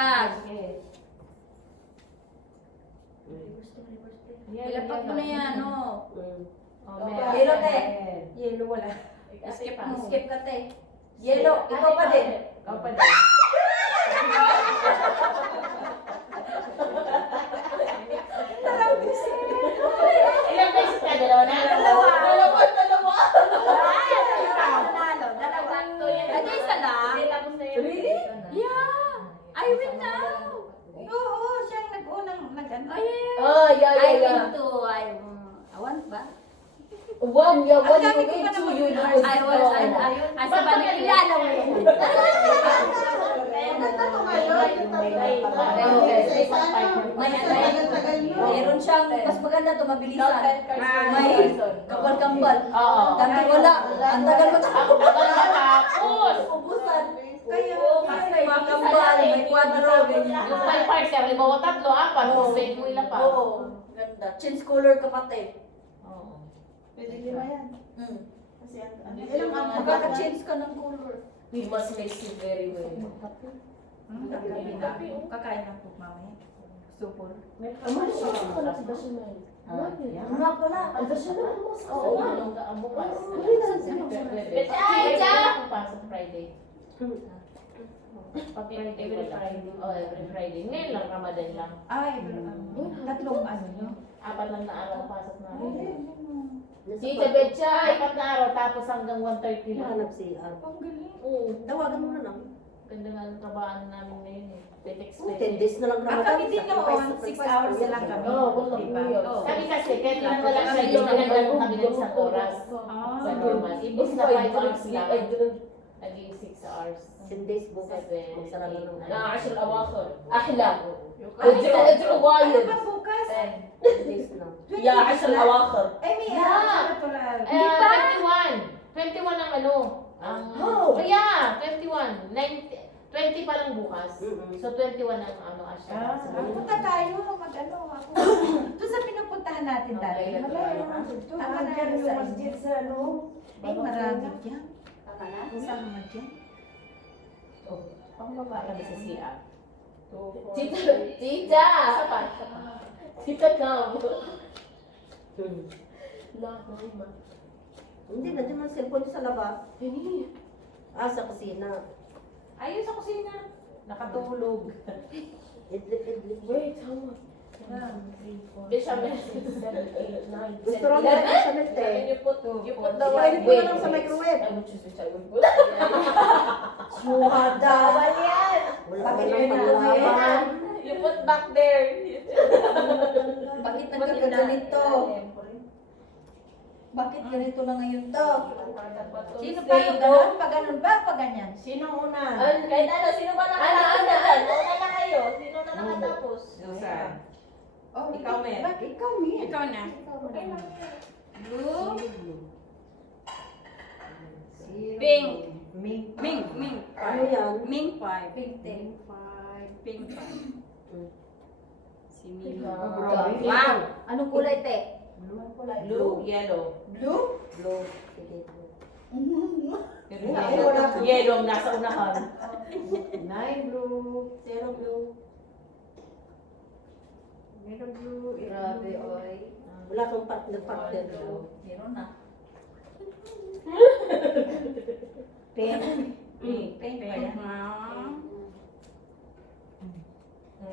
Palapag. Palapag mo na yan, no? Yellow, te. Yellow, wala. Skip mo. Skip ka, te. Yellow, ikaw pa din. Ikaw pa din. Ilang beses ka? Dalawa na? Dalawa. Dalawa. Dalawa. Ano isa lang? Really? Yeah. I win now. Oo, siyang nag-unang nag-ano. Oh, yeah. Oh, yeah, I yeah, win yeah. too. I want ba? One, yeah, one. Ang dami ko You pa win two, you naman. lose. I want, I sa ba nakilala mo yun? Mayroon siyang mas maganda to, mabilisan. May kapal-kambal. Oo. Dami wala. Ang tagal mo Ako tapos. ubusan. Kaya may mga kambal, may kwadro, ganyan. Yung 5 parts, kaya halimbawa 3, 4, Oo. save mo ilan pa. Oo, ganda. Change color ka pati. Oo. Pwede lima yan. Kasi Ilang ang magkaka-change ka ng color. We must mix it very well. Kakain ng cook mamaya. Supol. Ano pala? Oo, ang bukas. Ay, Jack! Pasok Friday. Every Friday. Oh, every Friday. Ngayon lang, Ramadan lang. Ay, tatlong ano nyo? 4 lang na araw pasok namin. Tita Betchay! 4 na araw, tapos hanggang 1:30 lang. Hanap si Ar. Ang galing. Oo. Tawagan mo na lang. Ganda nga ng trabahan namin ngayon eh. Text 10 days na lang Ang kami din noon, 6 hours na lang kami. Oo, wala Diba? po yun. Oo. Kami kasi, kahit ilan na lang siya, yung nagandang kami ng isang oras Ah. sa normal. Ibig na 5 hours lang, naging 6 hours. 10 days bukas. Magsara na lang. 10 الأواخر أحلى أجر Ano وايد ba bukas? 10 days na. يا 10 الأواخر Ay, may Yeah. ano pala. 21. 21 ang ano. Ang, Oh. yeah, 21. 20 pa lang bukas. So 21 ang ano asya. Punta tayo, mag-ano ako. Doon sa pinupuntahan natin dati. Okay. Malayo na. Tama na Dyan yung masjid sa ano. Ay, marami dyan. Tama na? Kasama dyan. Pang baba kami sa CR. Tita Tita Tita come Hindi, nandiyan ang cellphone sa labas. Ini Sa kusina. Ayun sa kusina. Nakatulog. Idlip. wait how much Bechamel. Gusto rin na sa mente. You put the Pwede mo na lang sa microwave. I would choose which I would put Suhada. yan. Wala Bakit ka may lang mga pangalaman. You put back there. Bakit nagkakaganito? Bakit ganito na ngayon to? Sino pa yung ganun? Pag ganun ba? Pag ganyan? Sino una? Kahit ano, sino ba nakatapos na dyan? Una na kayo. Sino na nakatapos? Oh, Ikaw, Mer. Bakit? Ikaw, Mir. Ikaw na. Okay lang. Blue? Pink. Ming. Ming Ming Ano yan? Ming 5 Pink ten. Pink 5 si Mila Grabe. wow Anong kulay, te? Blue, yellow. Blue? Blue. Sige. Yellow ang nasa unahan. 9 blue. 0 blue. Meron blue. grabe oy Wala kang partner blue. Meron na. Pink. Pink ba yan?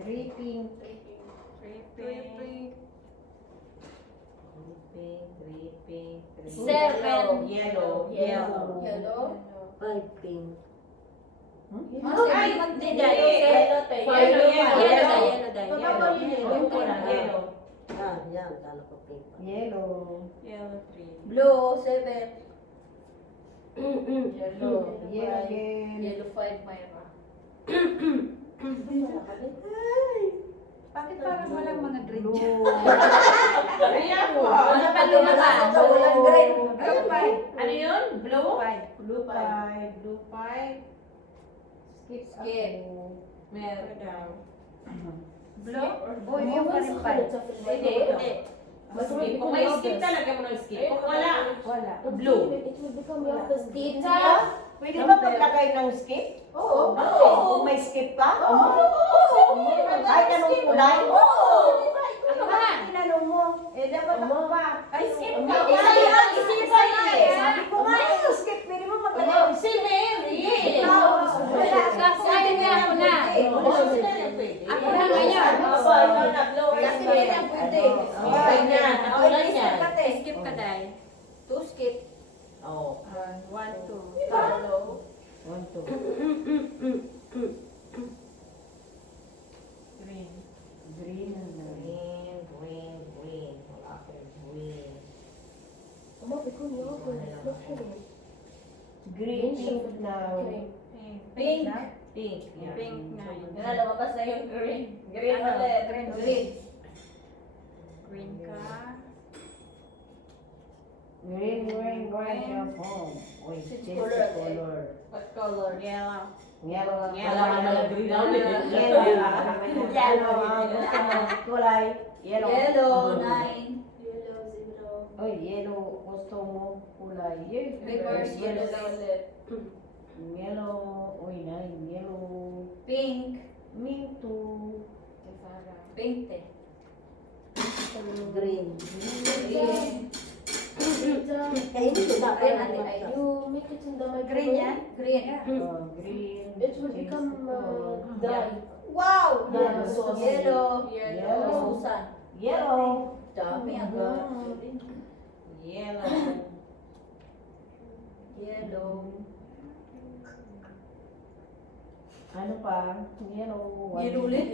Pink. Pink. Seven. Yellow. yellow 5 pink. Ay, hindi yellow. Yellow tayo. Yellow, Yellow. yellow dahil. Bababa yun eh. Yung pula, yellow. Yan. Kala ko pink. Yellow. Yellow 3. Blue, 7. Yellow. Yellow 5 Myra. Bakit parang walang mga green Blue. dyan? Ayan po. Ano pa lumabas? Walang green. Blue 5. Ano yun? Blue? 5. Blue 5. Blue 5. Skip. Meron daw. Blue? Oh, yung pa rin 5. Hindi. Skip. Kung may skip talaga mo ng skip. Kung wala, Wala. blue. It will become yellow. Tita Pwede ba paglagay ng skip? Oo. Kung may skip ka? Oo. Ako na ngayon. Kasi hindi na pwede. Okay na, katulad niya. Skip ka dahil. Two skip. Oh. 1, 2. Follow. 1, 2. Green. Green. Wala akong green. Green, pink now. Pink. Pink. Yeah. Pink na. Yun na, lumabas na yung green. Green Ano? ulit. Green. Green. Green ka. Green. Your home. Wait, Switch change color the again. color. What color? Yellow. Yellow. Yellow. Wala ka nalang green na ulit. Yellow. Yellow. Gusto mo kulay? Yellow. Yellow, 9. Yellow, 0. Oy, yellow. Gusto mo kulay? Reverse yellow na ulit. Yellow. Oy, nine. Yellow. Pink. Me too. Pink eh. Green. Green. Kaya hindi ko dapat. Green ate ay. You make it in the microwave. Green yan? Green. Green. It will Change become the color. dry. Wow! Yeah, Yellow. sauce. Yellow. Susan. Yellow. Dami agad. Yellow. Yellow. Ano pa? Yellow. Yellow ulit.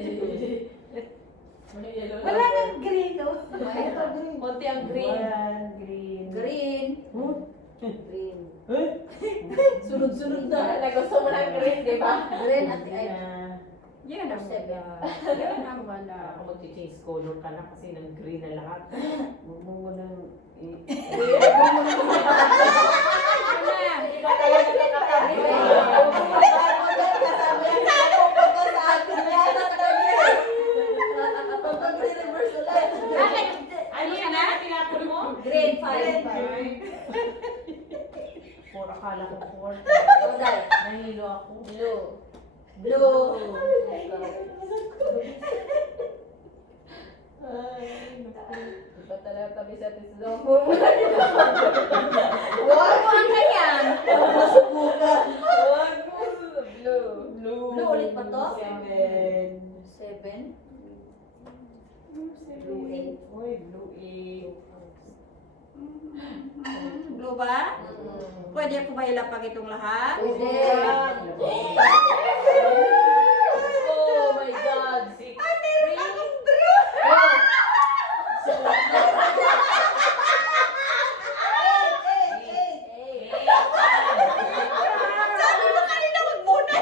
Wala nang green, no? Ito, green. Konti ang green. One, green. Green. Green. Sunod-sunod na. Gusto mo ng green, di ba? Green ate ay. Yan ang wala. Yan ang wala. Ako mag-change color ka na kasi nag-green na lahat. Huwag mo munang Ano yan na? Tinapon mo? Green, 5. Four, akala ko four. Total. Nahilo ako. Blue. Blue. Iba talaga kami sa tisdom. Huwag mo ang ganyan. Blue. Blue ulit pa to? Seven. 7. Blue eight. Uy, blue eight. Blue ba? Pwede ko ba ilapag itong lahat? Pwede. Oh my God. Six. Sabi mo kanina wag muna.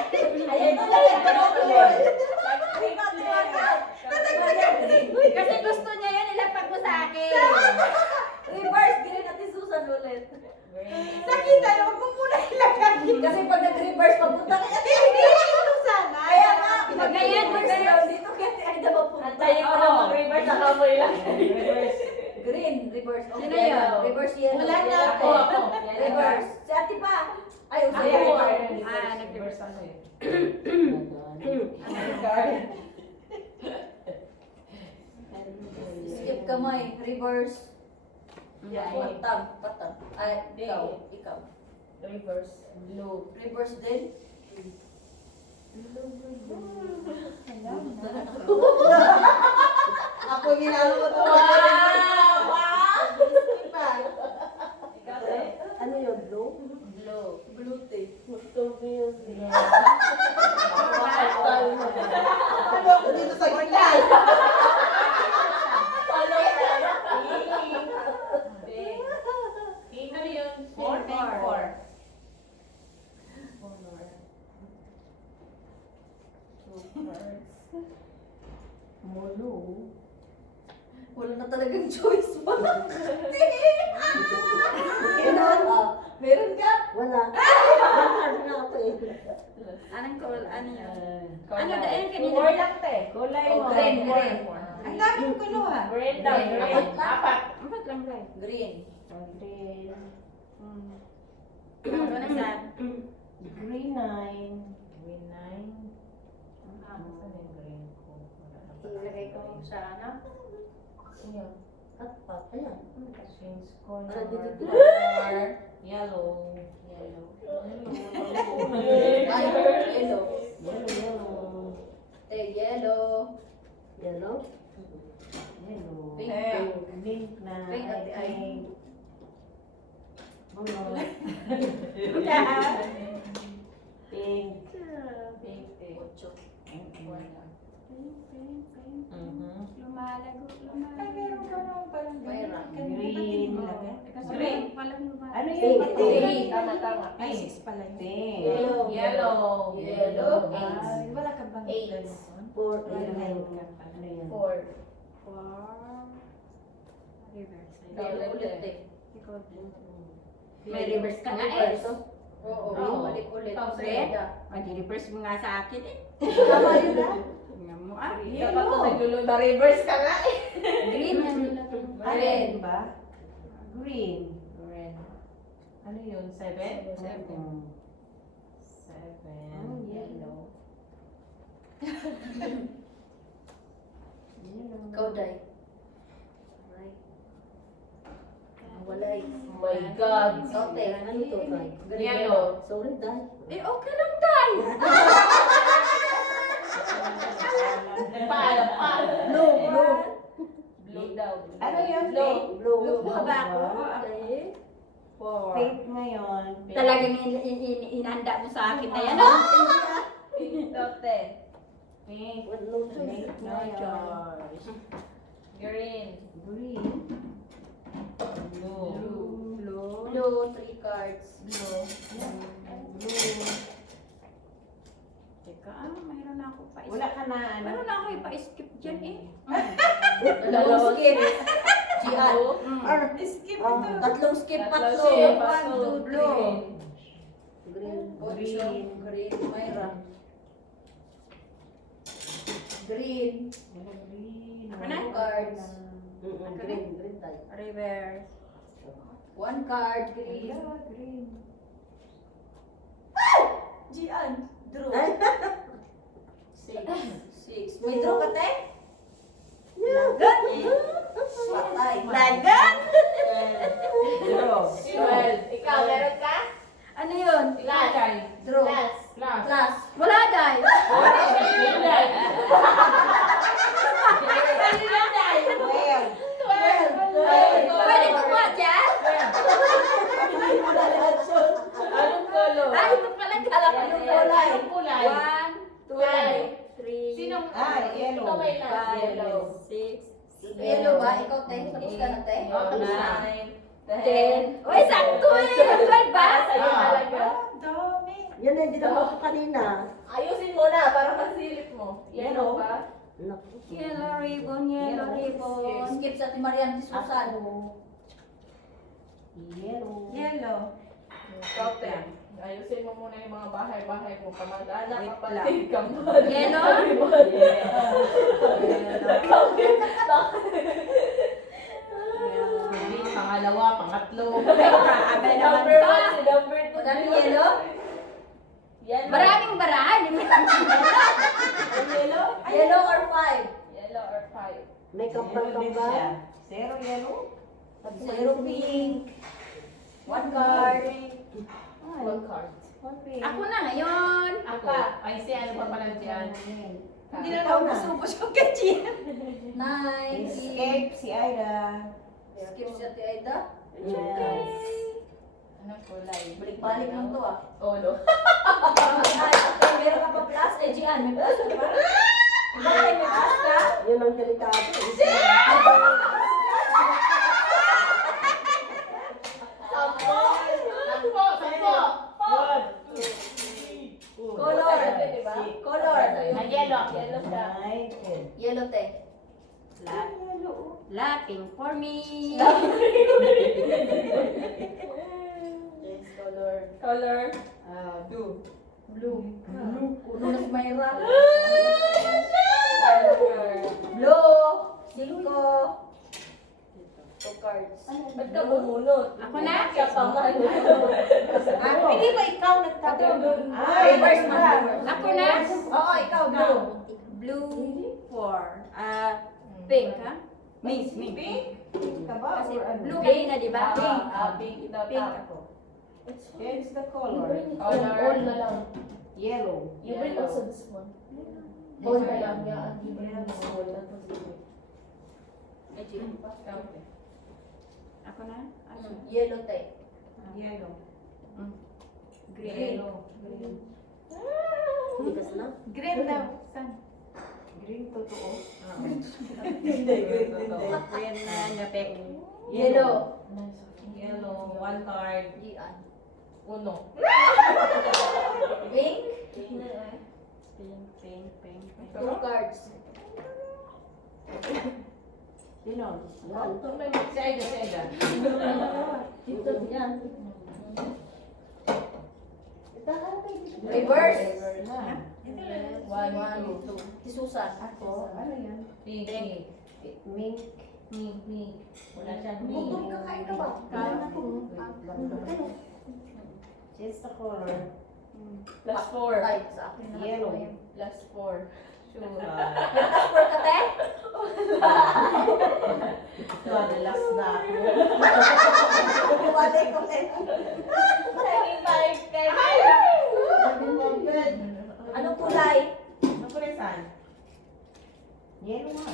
Ayan na lang. Kasi gusto niya yan, ilapag mo sa akin. Reverse, green at Susan ulit. Nakita niyo, wag mo muna ilagay. Kasi pag nag-reverse, papunta ka natin. Hindi, ito sana. Kaya nga, pag Ganyan, nag-reverse ganyan. daw, dito kaya ay daw papunta. Antayin ko na mag-reverse saka mo ilagay. Green, reverse. Okay. Sino yun? Reverse yellow. Wala na ako. Reverse. Si ate pa. Ay, Ay, usay ko. nag-reverse ako eh. Skip kamay. Reverse. Ay. Patam. Ay, ikaw. Reverse. Blue. Reverse din. Ako ginalo ko to. Ano yun, blue? Blue. Blue tape. Gusto ko yun. Ano ako dito sa gitna? Ano yun? Four. Mulu. Wala na talagang choice mo. Ano? Meron ka? Wala. Wala na ako eh. Anong call? Ano yun? Ano Ano dahil kanina? Four lang te. Kulay Oh, mo. green. Ang dami kong kinuha. Green daw. Green. Green. Apat. Apat lang guys. Green. Green. Ano na sa? Green 9. Green 9. Saan yung green ko? Ilagay ko sa ano? Ayan. At pa, ayan. Change Para color. dito Yellow. Ay, yellow. Yellow. Yellow. Pink. Pink na. Pink at the eye. Pink. Bunot. Pink. Pink, eh. Ocho. Wala. Mhm. Lumalago. Ay, meron ka naman palang Mayra. Green. Green. Ano Pink. yun? Pink. Tama. Ay, sis pala yun. Pink. Yellow. Yellow. Ay, wala ka bang Eight. ganon? Four. Wala. Ano yan? 4. Reverse. Ulit eh. Ikaw din. May reverse ka nga eh. Oo. Oo. Balik-ulit. Tapos Red. Mag-reverse mo nga sa akin eh. Tama yun na. Tingnan mo ah. Dapat ko naglulong na reverse ka nga eh. Green yan nila. Red ba? Green. Red. Ano yun? 7? 7. Mm. Oh, Yellow. Ikaw, Day. Right. Walay. Oh my God. Sote. Ano to, Tay? Yellow. Sorry, Day. Eh, okay lang, Day. Paano? Blue. Blue daw. Ano yun? Blue. Pink? Blue. Blue pa ba ako? Okay. 4. Pink ngayon. Talagang inanda mo sa akin na yan. Sote. Pink. Pink No choice. Green. Green. Blue. Blue. Blue, 3 cards. Blue. Blue. Teka, mayroon na ako pa. Wala ka na ano? Mayroon na ako ipa-skip dyan eh. Dalawang skip. Gian. Skip Tatlong skip pa to. Skip. 1, 2, blue. Green. Ocho. Green. Mayra. Green. Green. Ako na? Cards. Green. Green tayo. Reverse. 1 card. Green. Green. Gian. Draw. 6. 6. May draw ka, te? Lagan. Patay. Lagan! Draw. 12. Ikaw, meron ka? Ano yun? Last. Draw. Last. Plus. Plus. Wala, Day! Pwede kumuha dyan? Anong color? Ay, ito pala alam ko yung kulay. Anong kulay? 1, 2, 3, Sinong? Yellow. Ikaw may last. 5, Yellow. 6, Yellow ba? Ikaw, te? Tapos ka na, te? Oh, tapos na. 10. Uy, sakto eh! 12 ba? Sa'yo talaga. Dami. Yan na, hindi na ako kanina. Ayusin mo na para masilip mo. Yellow ba? Naku. Yellow ribbon, yellow ribbon. Skip sa Mariam de Susan. Yellow. Yellow. Sote. Ayusin mo muna yung mga bahay-bahay mo. Kamag-anak, Wait kapatid, kamag. Yellow? Green. Pangalawa, pangatlo. Grabe naman Number to. 1, si number 2. Madami yellow? Yellow. Maraming baraan. Yellow? Yellow or 5? Yellow or 5? May kapal ka ba? Zero yellow? Zero pink. 1 card. 1 card. Ako na ngayon. Ako. Ay, si ano pa pala dyan? Hindi na ako masubos yung kachin. 9. Escape si Ida. Skip siya, ti Aida. Yes. Anong kulay? Balik-balik lang to ah. Oh, no. Ay, okay, meron ka pa plus? Eh, Gian, may plus ka pa? Ay, may plus ka? Yun ang delikado. Sampo! Color. Diba? Color. Ah, yellow. Yellow siya. Nine, ten. Yellow, te. Laughing for me. Yes, color. Color. Blue. Blue. Kuno na si Mayra. Color. Blue. 5. 2 cards. Ba't ka bumunot? Ako na? Siya pa nga. Hindi ba ikaw nagtatanong? Ay, Reverse mo. Ako na? Oo, ikaw, blue. Blue for pink, ha? Miss, pink? Pink ka ba? Kasi Or ano? blue kanina, di ba? Pink. Pink. Ito, Pink top. ako. Change the color. Color. na lang. Yellow. You bring also this one. All na lang. Yeah, you bring this one. Ay, Gian. Ako na? Yellow te. Yellow. Green. Green. Tigas na. Green daw. San? Green totoo. Hindi, green hindi. Green na gape. Yellow. Yellow. One card. Gian. Uno. Pink. Pink. 2 cards. Sino? Si Aida. Dito yan. Reverse. One, two. Si Susan. Ako? Ano yan? Pink. Mink. Mink. Wala siyang Butong mink. kakain ka ba? Kaya na po. Change the color. Plus four. Ay, sa akin na. Yellow. Plus four. Sure. Passport ka, te? Ito, the last na ako. Walay ko, te. Anong kulay? Ano ko rin saan? Yellow nga.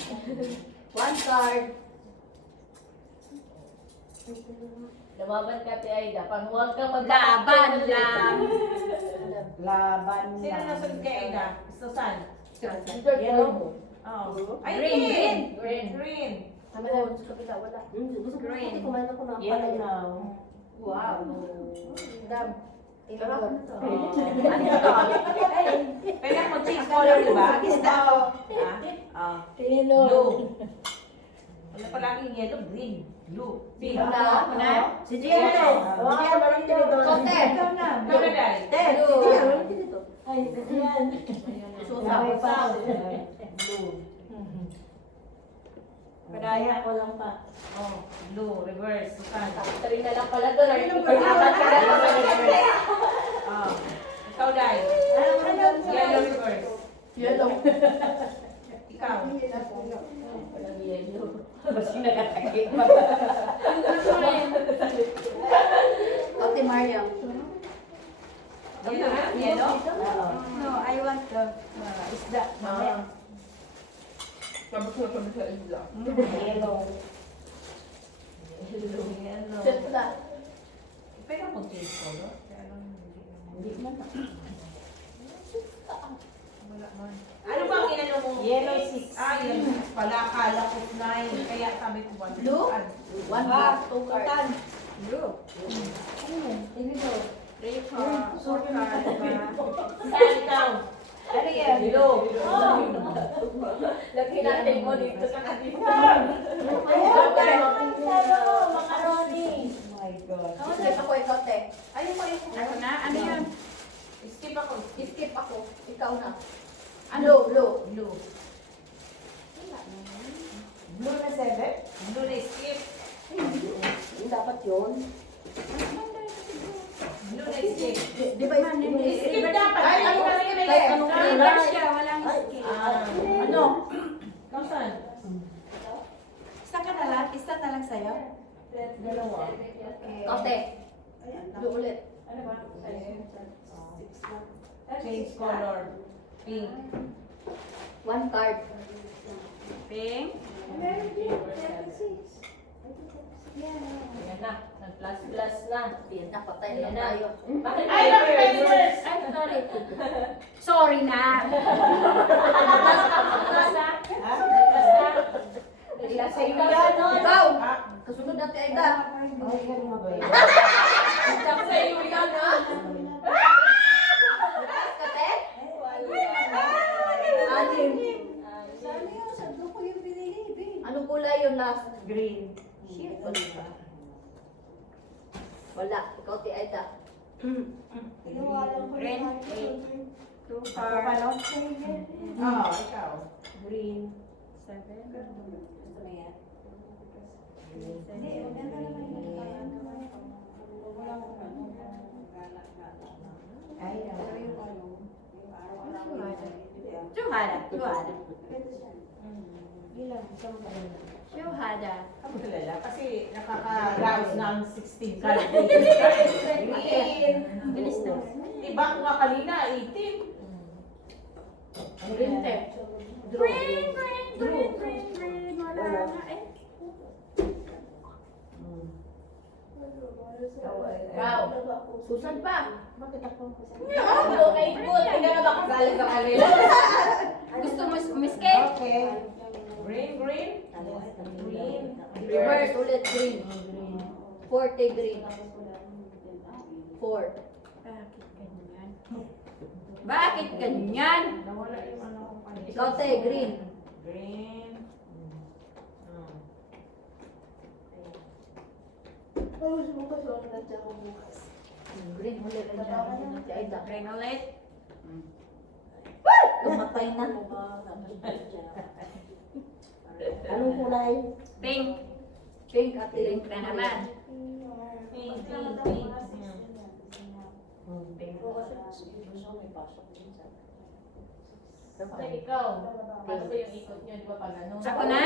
1 card. Lumaban ka, Ate Aida. Pag huwag ka Laban lang. Laban Sino na. nasunod kay Ida? Susan? Yellow. Oh. Ay, Green. green. Green. Ako, sa kabila, wala. Green. Kumain ako na. Yellow now. Wow. Dam. Sarap na to. Ano to? Pwede mo change color, di ba? Isda ko. Ah. Tino. Blue. Wala pa laging yellow, green. Blue. Pink. Ako na? Si Gianno. Wow, walang tinidor. Kote. Ikaw na. Blue na dahil. Te. Blue. Ay, yan. Susan. May pa. Blue. Padaya ko lang pa. Oh, blue. Reverse. Susan. Tari na lang pala doon. Ah. Ikaw dahil. Yellow reverse. Yellow. Ikaw. Walang yellow. Kasi nakakakit pa. Kote Mariam. Yellow na? Yellow? No, I want the isda. Sabi ko sa isla. Yellow. Yellow. Set ko na. Pwede mo change color? Hindi man. Wala man. Ano bang inano mo? Yellow 6. Ah, yun. Pala, akala ko 9. Kaya sabi ko 1. Blue? 1 card. 2 cards. Blue. Dito. 3 cards. 4 cards. Saan ikaw? Ano yan? Blue. Lagi natin mo dito sa kanila. Macaroni. Oh my God. Ako ikaw, te. Ayun pa yung Ako na? Ano yan? skip ako. Skip ako. Ikaw na. Blue, blue. Blue. Blue na 7? Blue na skip. Dapat yun. Blue na skip. Di ba Skip dapat. Ay, ano na kasi may anong Reverse siya. Walang skill. Ano? Ikaw saan? Isa ka na lang? Isa na lang sa'yo? Dalawa. Kote. Blue ulit. Change color. Pink. 1 card. Pink. Ayan na. Nag-plus na. Yan na, patay na Ayan na. tayo. Bakit Ay, bakit may reverse? Ay, sorry. Sorry na. Ilan sa iyo Ikaw! Ah, Kasunod natin ay da. Ay, ganun ba yun? Ilan sa iyo yan, ha? Kate? Anim. Anong kulay yung last? Green. Shit, wala. Ikaw, ti Aida. Green. 8. 2 Ako cards. pa, no? oh, ikaw. Green. 7. Ay, Shuhada. Shuhada. Ako kilala kasi nakaka-rouse ng 16 card. Bilis na. Diba ako nga kanina, 18. Green te. Drew. Green. Wala na eh. Ikaw. Susan pa. Bakit ako? Okay, good. Tingnan na baka galing sa kanila. Gusto mo, Miss Kay? Okay. Green, green. Green. Reverse ulit green. Forte green. Four. Bakit ganyan? Nawala yung ano kong kanina. Ikaw te, green. Green. Green ulit. Green ulit. Kumatay na. Anong kulay? Pink. Pink at Pink na naman. Pink, pink, pink. Ay, ikaw. Paano ba yung ikot nyo? Di ba pag ano? Ako na?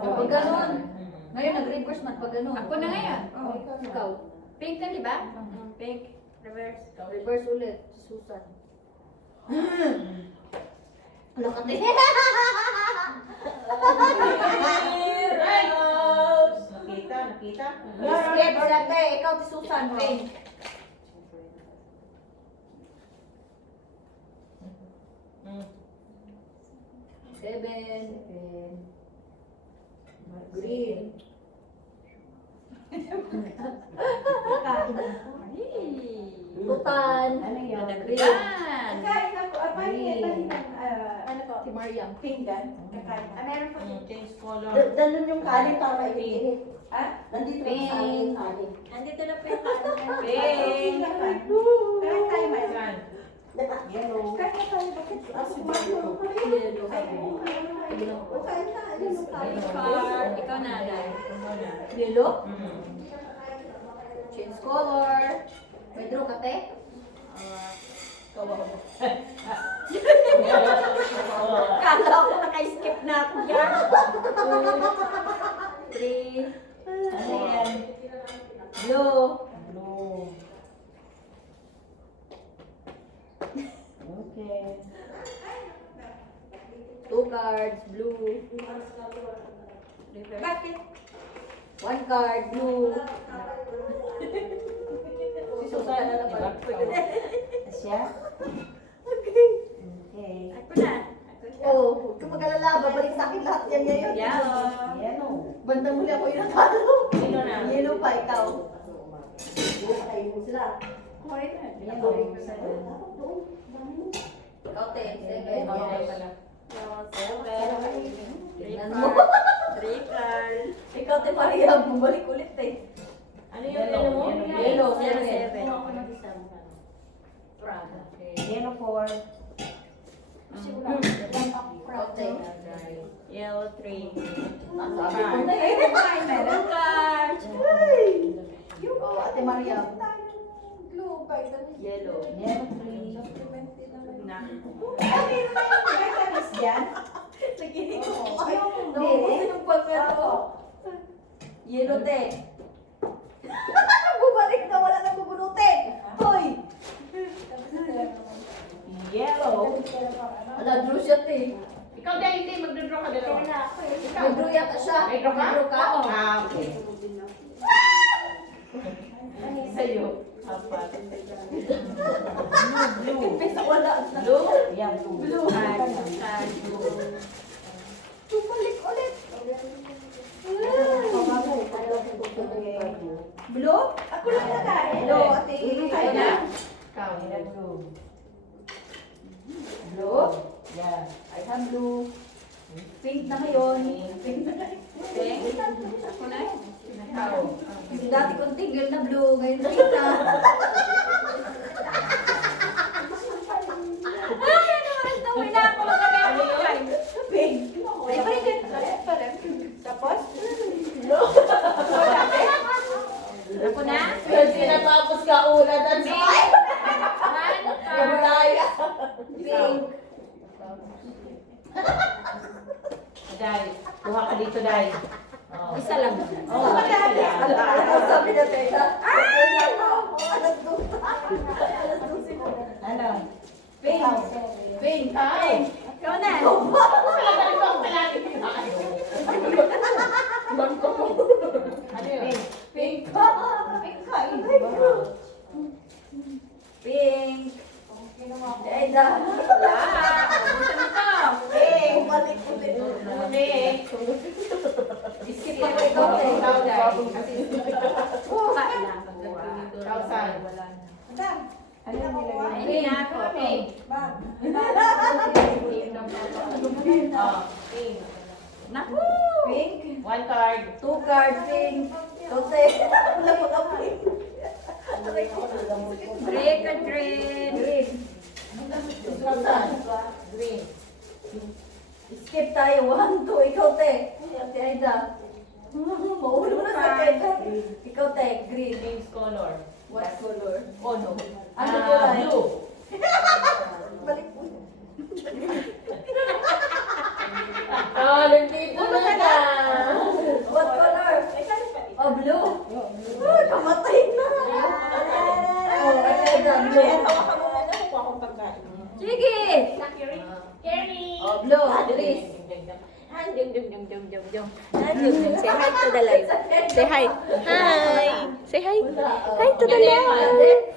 Pag ganun. Ngayon nag-reverse man pag ganun. Ako na ngayon. Oh, ikaw. Pink ka, di ba? Pink. Reverse. Reverse ulit. Si Susan. Wala ka te. Nakita, nakita. Skip sila te. Ikaw si Susan. Pink. Seven. Green. Tutan. Ano yun? Green. Yan. Kain ako. Green. Ano ko? Si Mariam. Pinggan. Kakain. Meron pa. Change color. Dalun yung kanin para maiinit. Ha? Nandito na sa akin yung kanin. Nandito na po yung kanin. Pink. Kain tayo, Maya. Saan? Yellow. Kain na tayo. Bakit? Ako Yellow. Kain na. Ayun yung kanin. Card. Ikaw na, Day. Yellow. Mm. Change color. May draw ka te? Ikaw ako. Kala ko naka-skip na ako dyan. 3. Ano yan? Blue. Blue. Okay. 2 cards. Blue. Bakit? 1 card. Blue. Si Susan na naman. Siya? Okay. Okay. Ako na. Oh, huwag ka mag-alala. Babalik sa akin lahat yan ngayon. Yellow. Yellow. Bandang muli ako yung natalo. Sino na? Yellow pa, ikaw. Patayin mo sila. Yellow. Ikaw, 10, 7. Okay pala. Tingnan mo. 3 card. Ikaw, te Maria, bumalik ulit eh. Ano yung yellow mo? Yellow, 7. 7. Yellow 4. Ikaw, te. Yellow 3. Sabi ko na eh. Meron card. Oh, Ate Maria. Yellow. Yellow. Yellow 3. Na. Vitamis yan? Nakinig ko. Ay, Naubusin yung pagkato. Yellow, te. Bumalik na, wala nang bubunutin. Hoy! Yellow. Wala, draw siya, te. Ikaw dahil hindi, magdodraw ka dalawa. May draw yata siya. May draw ka? May draw ka? Ah, okay. Sa'yo. Apat. Blue. Pesa wala. Blue? Yan, blue. Blue. Card. Bumalik ulit. Okay. Blue? Ako lang nakain. Blue, ate. Ay na. Ikaw. Yan, blue. Blue? Yan. I have blue. Pink na ngayon. Pink na ngayon. Pink. Ako na. Ikaw. Yung dati kong tigil na blue, ngayon pink na. Ay, naman na wala ako magkakaya mo dyan. Pink. Ay, pa rin. Tapos? Ako na. Kasi natapos ka una, that's why. One card. Kamulaya. Pink. Dai. Kuha ka dito, Dai. Oh. Isa lang. Oh, Ano sabi na tayo? Ano? Pink. Pink. Ikaw. Ikaw na. Wala ka rin ako palagi. Ano yun? Pink. Pink. Pink. Ano yung nilagay? Hindi na ako. Pink. Bag. Naku! Pink. 1 card. 2 card, pink. Tote. Wala po ka pink. Trick or treat! Green. Green. Skip tayo. 1, 2. Ikaw, te. Ate Aida. Maulo na sa keda. Ikaw, te. Green. Pink color. What color? Oh no. Ano kulay? Blue. Balik mo. Nandito na. What color? Oh, blue. Oh, kamatay na. Oh, Ate Aida. Blue. Sige! Carry. Oh, blue. Dris. Say hi to the live. Say hi. Hi. Say hi. Hi to the live.